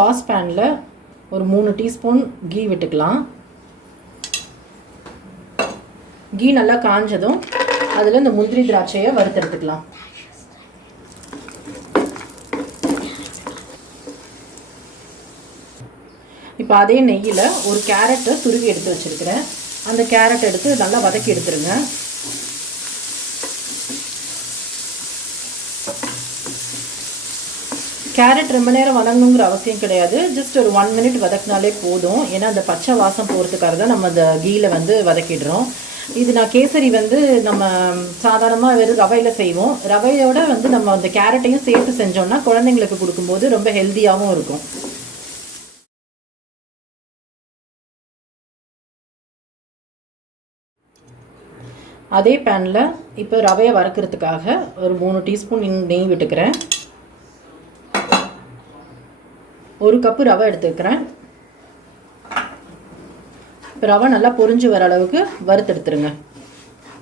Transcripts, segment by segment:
Sauce பேனில் ஒரு 3 teaspoon key விட்டுக்கலாம். கீ நல்லா காஞ்சதும் அதில் இந்த முந்திரி திராட்சையை வறுத்தெடுத்துக்கலாம். இப்போ அதே நெய்யில் ஒரு கேரட்டை துருவி எடுத்து வச்சுருக்கிறேன். அந்த கேரட் எடுத்து நல்லா வதக்கி எடுத்துருங்க. கேரட் ரொம்ப நேரம் வதங்கணுங்கிற அவசியம் கிடையாது. ஜஸ்ட் ஒரு 1 மினிட் வதக்கினாலே போதும். ஏன்னா அந்த பச்சை வாசம் போகிறதுக்காக தான் நம்ம அந்த கீயில் வந்து வதக்கிடுறோம். இது நான் கேசரி வந்து நம்ம சாதாரணமாக வெறும் ரவையில் செய்வோம். ரவையோட வந்து நம்ம அந்த கேரட்டையும் சேர்த்து செஞ்சோம்னா குழந்தைங்களுக்கு கொடுக்கும்போது ரொம்ப ஹெல்த்தியாகவும் இருக்கும். அதே பேனில் இப்போ ரவையை வறுக்கிறதுக்காக ஒரு 3 டீஸ்பூன் நெய் விட்டுக்கிறேன். 1 கப்பு ரவை எடுத்துக்கிறேன். இப்போ ரவை நல்லா பொரிஞ்சு வர அளவுக்கு வறுத்தெடுத்துருங்க.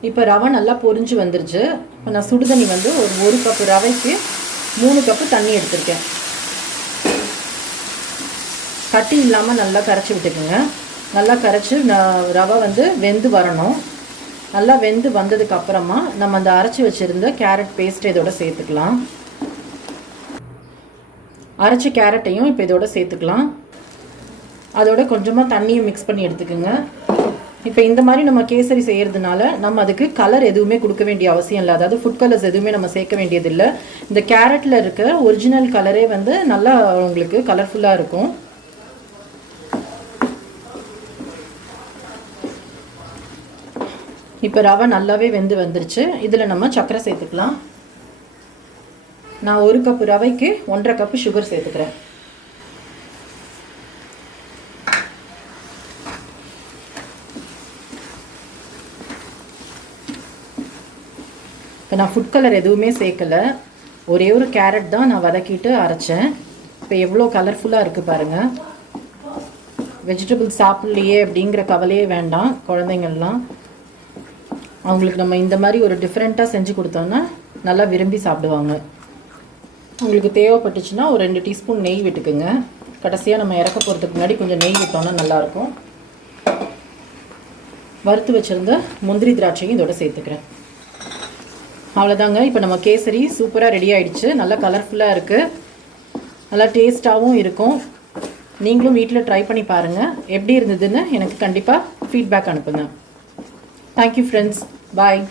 இப்போ ரவை நல்லா பொரிஞ்சு வந்துருச்சு. இப்போ நான் சுடுதண்ணி வந்து ஒரு 1 கப்பு ரவைக்கு 3 கப்பு தண்ணி எடுத்துருக்கேன். கட்டி இல்லாமல் நல்லா கரைச்சி விட்டுக்குங்க. நல்லா கரைச்சி ரவை வந்து வெந்து வரணும். நல்லா வெந்து வந்ததுக்கு அப்புறமா நம்ம அந்த அரைச்சி வச்சுருந்த கேரட் பேஸ்ட்டை இதோட சேர்த்துக்கலாம். அரைச்ச கேரட்டையும் இப்போ இதோட சேர்த்துக்கலாம். அதோட கொஞ்சமாக தண்ணியை மிக்ஸ் பண்ணி எடுத்துக்கோங்க. இப்போ இந்த மாதிரி நம்ம கேசரி செய்கிறதுனால நம்ம அதுக்கு கலர் எதுவுமே கொடுக்க வேண்டிய அவசியம் இல்லை. அதாவது ஃபுட் கலர்ஸ் எதுவுமே நம்ம சேர்க்க வேண்டியதில்லை. இந்த கேரட்டில் இருக்க ஒரிஜினல் கலரே வந்து நல்லா உங்களுக்கு கலர்ஃபுல்லாக இருக்கும். இப்போ ரவை நல்லாவே வெந்து வந்துருச்சு. இதில் நம்ம சர்க்கரை சேர்த்துக்கலாம். நான் 1 கப்பு ரவைக்கு 1.5 கப்பு சுகர் சேர்த்துக்கிறேன். இப்போ நான் ஃபுட் கலர் எதுவுமே சேர்க்கலை. ஒரே ஒரு கேரட் தான் நான் வதக்கிட்டு அரைச்சேன். இப்போ எவ்வளோ கலர்ஃபுல்லாக இருக்குது பாருங்கள். வெஜிடபிள்ஸ் சாப்பிட்லையே அப்படிங்கிற கவலையே வேண்டாம் குழந்தைங்கள்லாம். அவங்களுக்கு நம்ம இந்த மாதிரி ஒரு டிஃப்ரெண்ட்டாக செஞ்சு கொடுத்தோன்னா நல்லா விரும்பி சாப்பிடுவாங்க. உங்களுக்கு தேவைப்பட்டுச்சுன்னா ஒரு 2 டீஸ்பூன் நெய் விட்டுக்குங்க. கடைசியாக நம்ம இறக்க போகிறதுக்கு முன்னாடி கொஞ்சம் நெய் விட்டோன்னா நல்லாயிருக்கும். வறுத்து வச்சுருந்த முந்திரி திராட்சையும் இதோட சேர்த்துக்கிறேன். அவ்வளோதாங்க. இப்போ நம்ம கேசரி சூப்பராக ரெடி ஆகிடுச்சு. நல்லா கலர்ஃபுல்லாக இருக்குது. நல்லா டேஸ்ட்டாகவும் இருக்கும். நீங்களும் வீட்டில் ட்ரை பண்ணி பாருங்கள். எப்படி இருந்ததுன்னு எனக்கு கண்டிப்பாக ஃபீட்பேக் அனுப்புங்க. Thank you friends. Bye.